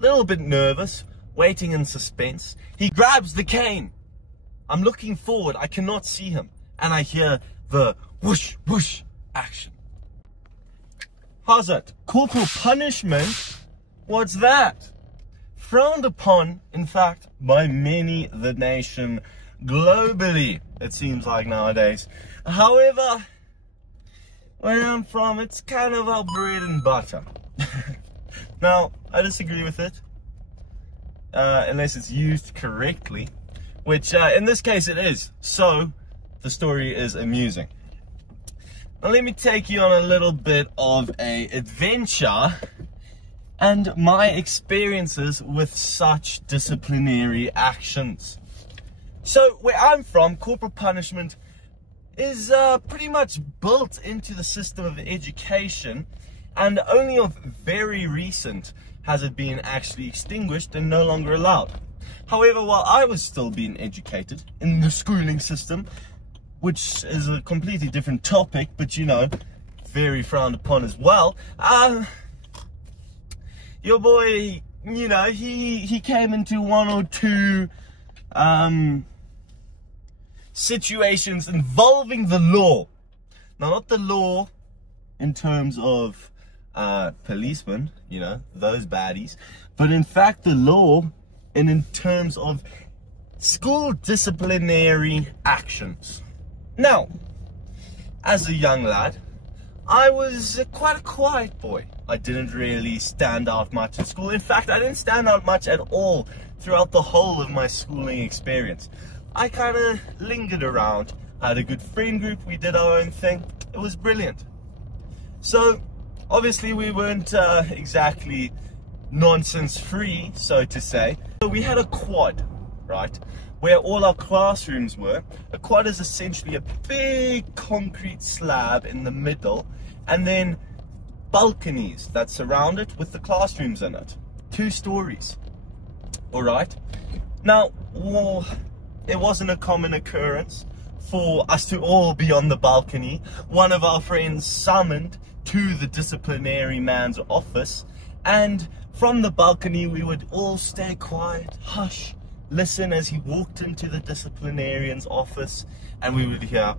little bit nervous, waiting in suspense. He grabs the cane. I'm looking forward, I cannot see him, and I hear the whoosh, whoosh action. How's that? Corporal punishment? What's that? Frowned upon, in fact, by many the nation globally, it seems like nowadays. However, where I'm from, it's kind of our bread and butter. Now, I disagree with it, unless it's used correctly, which in this case it is. So, the story is amusing. Now let me take you on a little bit of an adventure and my experiences with such disciplinary actions. So where I'm from, corporal punishment is pretty much built into the system of education, and only of very recent has it been actually extinguished and no longer allowed. However, while I was still being educated in the schooling system, which is a completely different topic, but you know, very frowned upon as well, your boy, you know, he came into one or two situations involving the law. Now, not the law in terms of policemen, you know, those baddies, but in fact the law in terms of school disciplinary actions. Now, as a young lad, I was quite a quiet boy. I didn't really stand out much at school. In fact, I didn't stand out much at all throughout the whole of my schooling experience. I kind of lingered around. I had a good friend group. We did our own thing. It was brilliant. So, obviously, we weren't exactly nonsense-free, so to say. So we had a quad, right, where all our classrooms were. A quad is essentially a big concrete slab in the middle, and then balconies that surround it with the classrooms in it. 2 stories. Alright? Now, well, it wasn't a common occurrence for us to all be on the balcony. One of our friends summoned to the disciplinary man's office, and from the balcony we would all stay quiet, hush, listen as he walked into the disciplinarian's office, and we would hear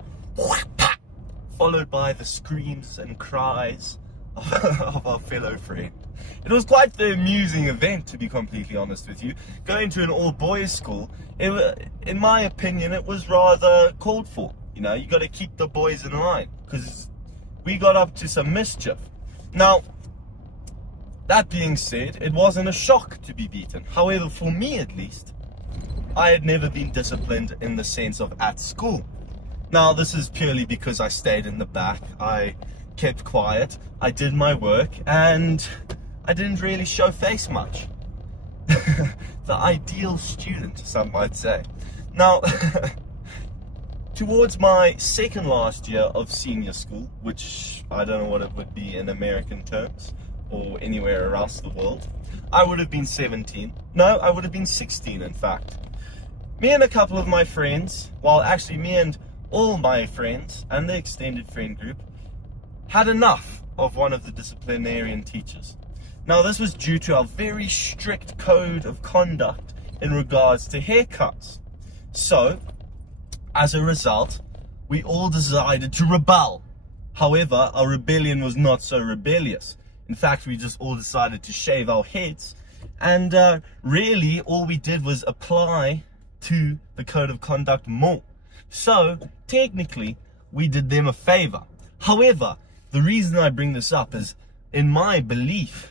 followed by the screams and cries of our fellow friend. It was quite the amusing event, to be completely honest with you. Going to an all-boys school, in my opinion, it was rather called for. You know, you got to keep the boys in line, because we got up to some mischief. Now, that being said, it wasn't a shock to be beaten. However, for me at least, I had never been disciplined in the sense of at school. Now, this is purely because I stayed in the back. I kept quiet, I did my work, and I didn't really show face much. The ideal student, some might say. Now, towards my second last year of senior school, which I don't know what it would be in American terms, or anywhere else in the world, I would have been 17. No, I would have been 16, in fact. Me and a couple of my friends, well, actually me and all my friends and the extended friend group, had enough of one of the disciplinarian teachers. Now, this was due to our very strict code of conduct in regards to haircuts. So, as a result, we all decided to rebel. However, our rebellion was not so rebellious. In fact, we just all decided to shave our heads, and really all we did was apply to the code of conduct more. So, technically, we did them a favor. However, the reason I bring this up is, in my belief,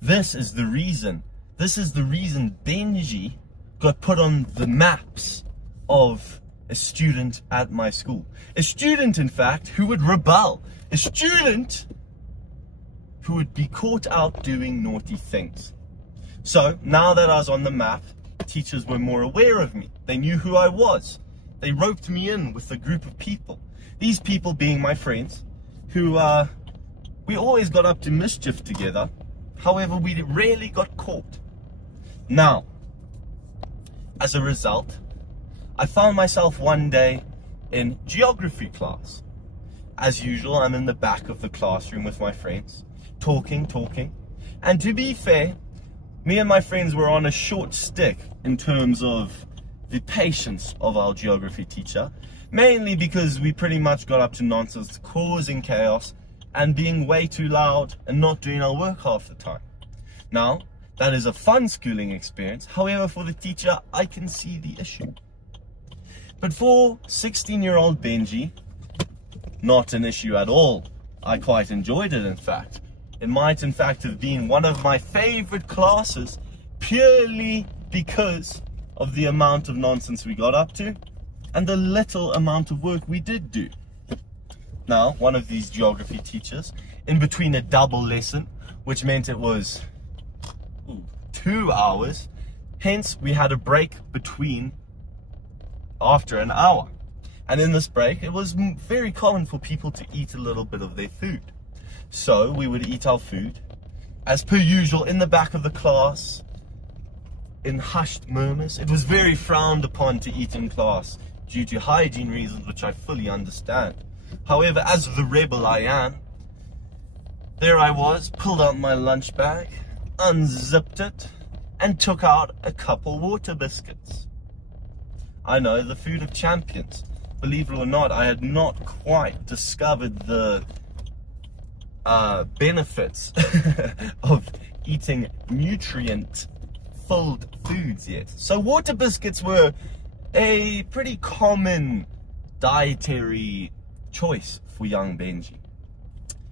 this is the reason Benji got put on the maps of a student at my school. A student, in fact, who would rebel. A student who would be caught out doing naughty things. So, now that I was on the map, teachers were more aware of me. They knew who I was. They roped me in with a group of people. These people being my friends, who, we always got up to mischief together. However, we rarely got caught. Now, as a result, I found myself one day in geography class. As usual, I'm in the back of the classroom with my friends, talking. And to be fair, Me and my friends were on a short stick in terms of the patience of our geography teacher, mainly because we pretty much got up to nonsense, causing chaos and being way too loud and not doing our work half the time. Now, that is a fun schooling experience. However, for the teacher, I can see the issue. But for 16-year-old Benji, not an issue at all. I quite enjoyed it, in fact. It might, in fact, have been one of my favorite classes purely because of the amount of nonsense we got up to and the little amount of work we did do. Now, one of these geography teachers, in between a double lesson, which meant it was 2 hours, hence we had a break between after an hour. And in this break, it was very common for people to eat a little bit of their food. So we would eat our food, as per usual, in the back of the class, in hushed murmurs. It was very frowned upon to eat in class due to hygiene reasons, which I fully understand. However, as the rebel I am, there I was, pulled out my lunch bag, unzipped it, and took out a couple water biscuits. I know, the food of champions. Believe it or not, I had not quite discovered the benefits of eating nutrient-filled foods yet. So water biscuits were a pretty common dietary choice for young Benji.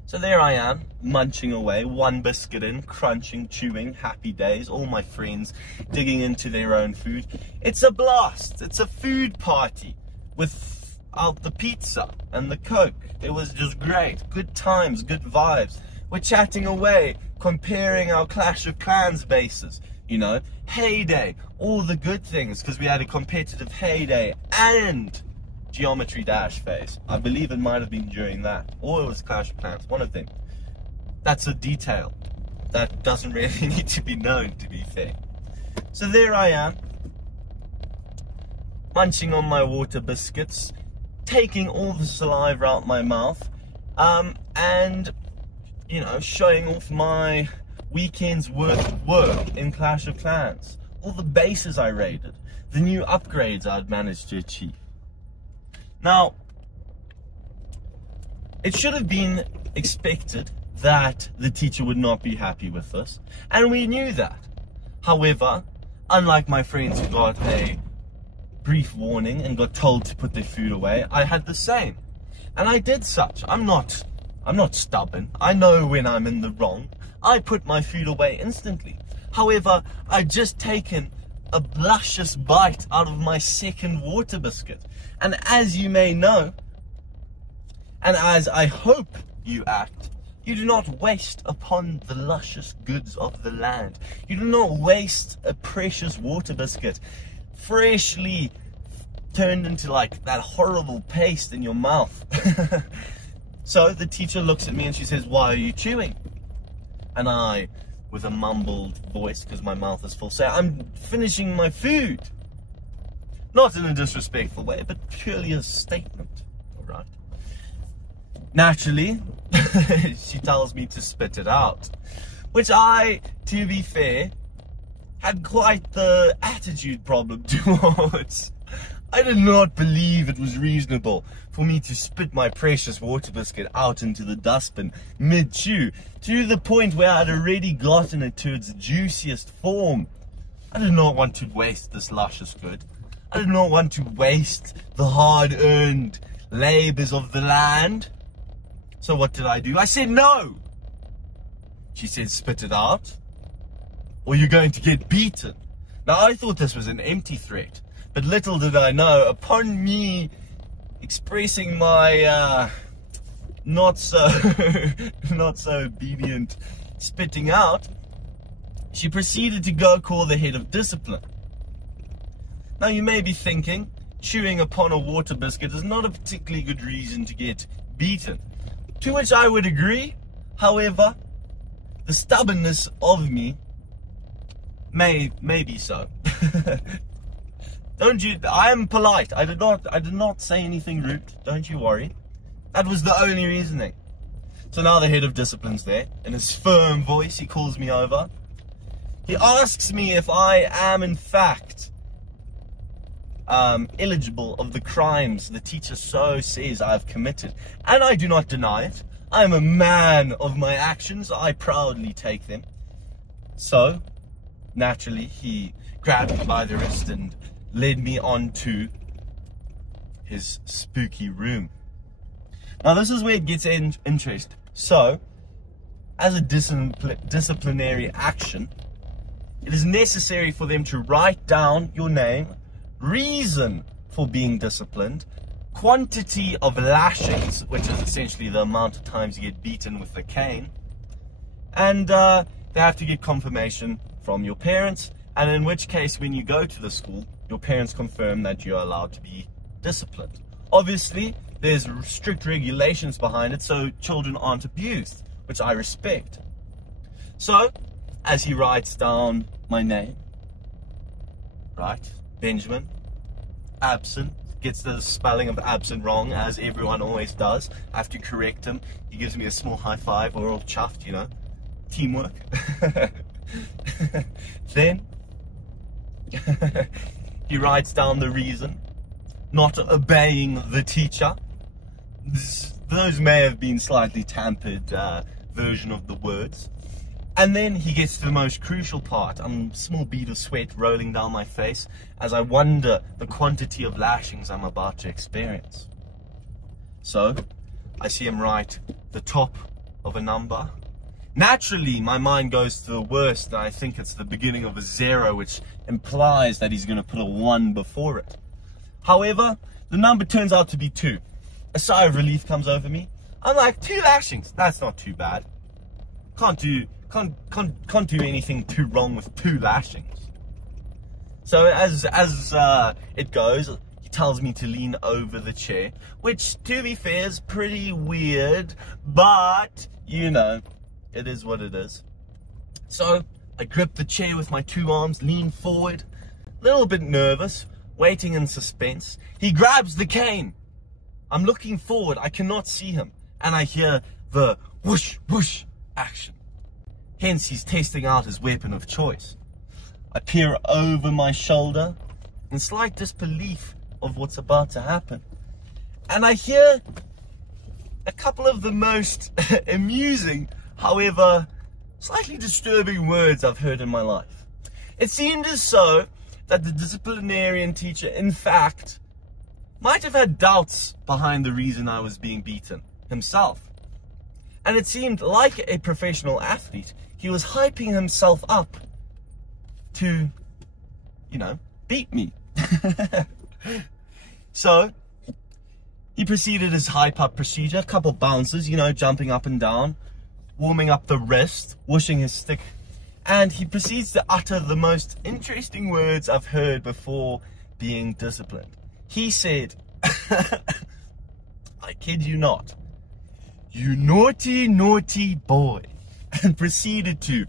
So there I am, munching away, one biscuit in, crunching, chewing, happy days, all my friends digging into their own food. It's a blast, it's a food party without the pizza and the Coke. It was just great, good times, good vibes. We're chatting away, comparing our Clash of Clans bases, you know, Heyday, all the good things, because we had a competitive Heyday and Geometry Dash phase. I believe it might have been during that, or it was Clash of Clans, one of them. That's a detail that doesn't really need to be known, to be fair. So there I am, munching on my water biscuits, taking all the saliva out my mouth, and, you know, showing off my weekend's worth of work in Clash of Clans. All the bases I raided, the new upgrades I'd managed to achieve. Now, it should have been expected that the teacher would not be happy with this, and we knew that. However, unlike my friends who got a brief warning and got told to put their food away, I had the same, and I did such. I'm not stubborn. I know when I'm in the wrong. I put my food away instantly. However, I'd just taken a luscious bite out of my second water biscuit. And as you may know, and as I hope you act, you do not waste upon the luscious goods of the land. You do not waste a precious water biscuit, freshly turned into like that horrible paste in your mouth. So the teacher looks at me and she says, "Why are you chewing?" And I, with a mumbled voice, because my mouth is full, say, "I'm finishing my food." Not in a disrespectful way, but purely a statement, alright? Naturally, she tells me to spit it out, which I, to be fair, had quite the attitude problem towards. I did not believe it was reasonable for me to spit my precious water biscuit out into the dustbin mid-chew, to the point where I'd already gotten it to its juiciest form. I did not want to waste this luscious good. I did not want to waste the hard-earned labors of the land. So what did I do? I said no. She said, "Spit it out, or you're going to get beaten." Now, I thought this was an empty threat, but little did I know, upon me expressing my not so obedient spitting out, she proceeded to go call the head of discipline. Now, you may be thinking, chewing upon a water biscuit is not a particularly good reason to get beaten. To which I would agree. However, the stubbornness of me may be so. Don't you? I am polite. I did not say anything rude. Don't you worry. That was the only reasoning. So now the head of discipline's there. In his firm voice, he calls me over. He asks me if I am in fact eligible of the crimes the teacher so says I've committed. And I do not deny it. I am a man of my actions. I proudly take them. So, naturally, he grabbed me by the wrist and led me on to his spooky room. Now, this is where it gets interesting. So, as a disciplinary action, it is necessary for them to write down your name, reason for being disciplined, quantity of lashings, which is essentially the amount of times you get beaten with the cane, and they have to get confirmation from your parents, and in which case, when you go to the school, your parents confirm that you're allowed to be disciplined. Obviously, there's strict regulations behind it, so children aren't abused, which I respect. So, as he writes down my name, right, Benjamin, absent, gets the spelling of absent wrong, as everyone always does. I have to correct him. He gives me a small high five. We're all chuffed, you know. Teamwork. Then, he writes down the reason. Not obeying the teacher. Those may have been slightly tampered version of the words. And then he gets to the most crucial part. A small bead of sweat rolling down my face as I wonder the quantity of lashings I'm about to experience. So, I see him write the top of a number. Naturally, my mind goes to the worst, and I think it's the beginning of a 0, which implies that he's going to put a 1 before it. However, the number turns out to be 2. A sigh of relief comes over me. I'm like, 2 lashings? That's not too bad. Can't do anything too wrong with 2 lashings. So as it goes, he tells me to lean over the chair, which, to be fair, is pretty weird, but, you know, it is what it is. So I grip the chair with my 2 arms, lean forward, a little bit nervous, waiting in suspense. He grabs the cane. I'm looking forward, I cannot see him, and I hear the whoosh, whoosh action. Hence, he's testing out his weapon of choice. I peer over my shoulder in slight disbelief of what's about to happen. And I hear a couple of the most amusing, however, slightly disturbing words I've heard in my life. It seemed as though that the disciplinarian teacher, in fact, might have had doubts behind the reason I was being beaten himself. And it seemed like a professional athlete, he was hyping himself up to, you know, beat me. So, he proceeded his hype-up procedure, a couple bounces, you know, jumping up and down, warming up the wrist, whooshing his stick, and he proceeds to utter the most interesting words I've heard before being disciplined. He said, I kid you not, "You naughty, naughty boy," and proceeded to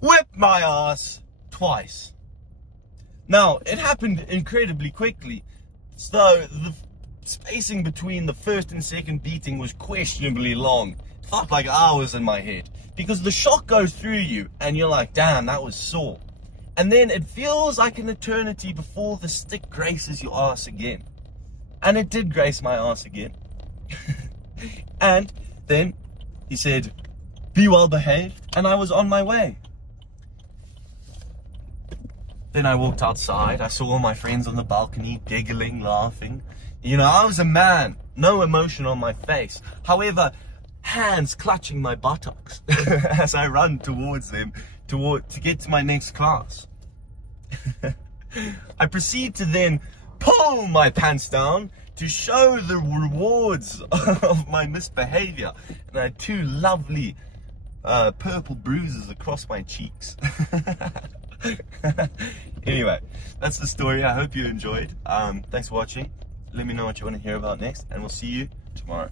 whip my ass twice. Now, it happened incredibly quickly, so the spacing between the first and second beating was questionably long. It felt like hours in my head, because the shock goes through you, and you're like, damn, that was sore. And then it feels like an eternity before the stick graces your ass again. And it did grace my ass again. And then he said, "Be well behaved," and I was on my way. Then I walked outside. I saw all my friends on the balcony, giggling, laughing. You know, I was a man, no emotion on my face. However, hands clutching my buttocks as I run towards them to get to my next class. I proceed to then pull my pants down to show the rewards of my misbehavior. And I had 2 lovely purple bruises across my cheeks. Anyway, that's the story. I hope you enjoyed. Thanks for watching. Let me know what you want to hear about next, and we'll see you tomorrow.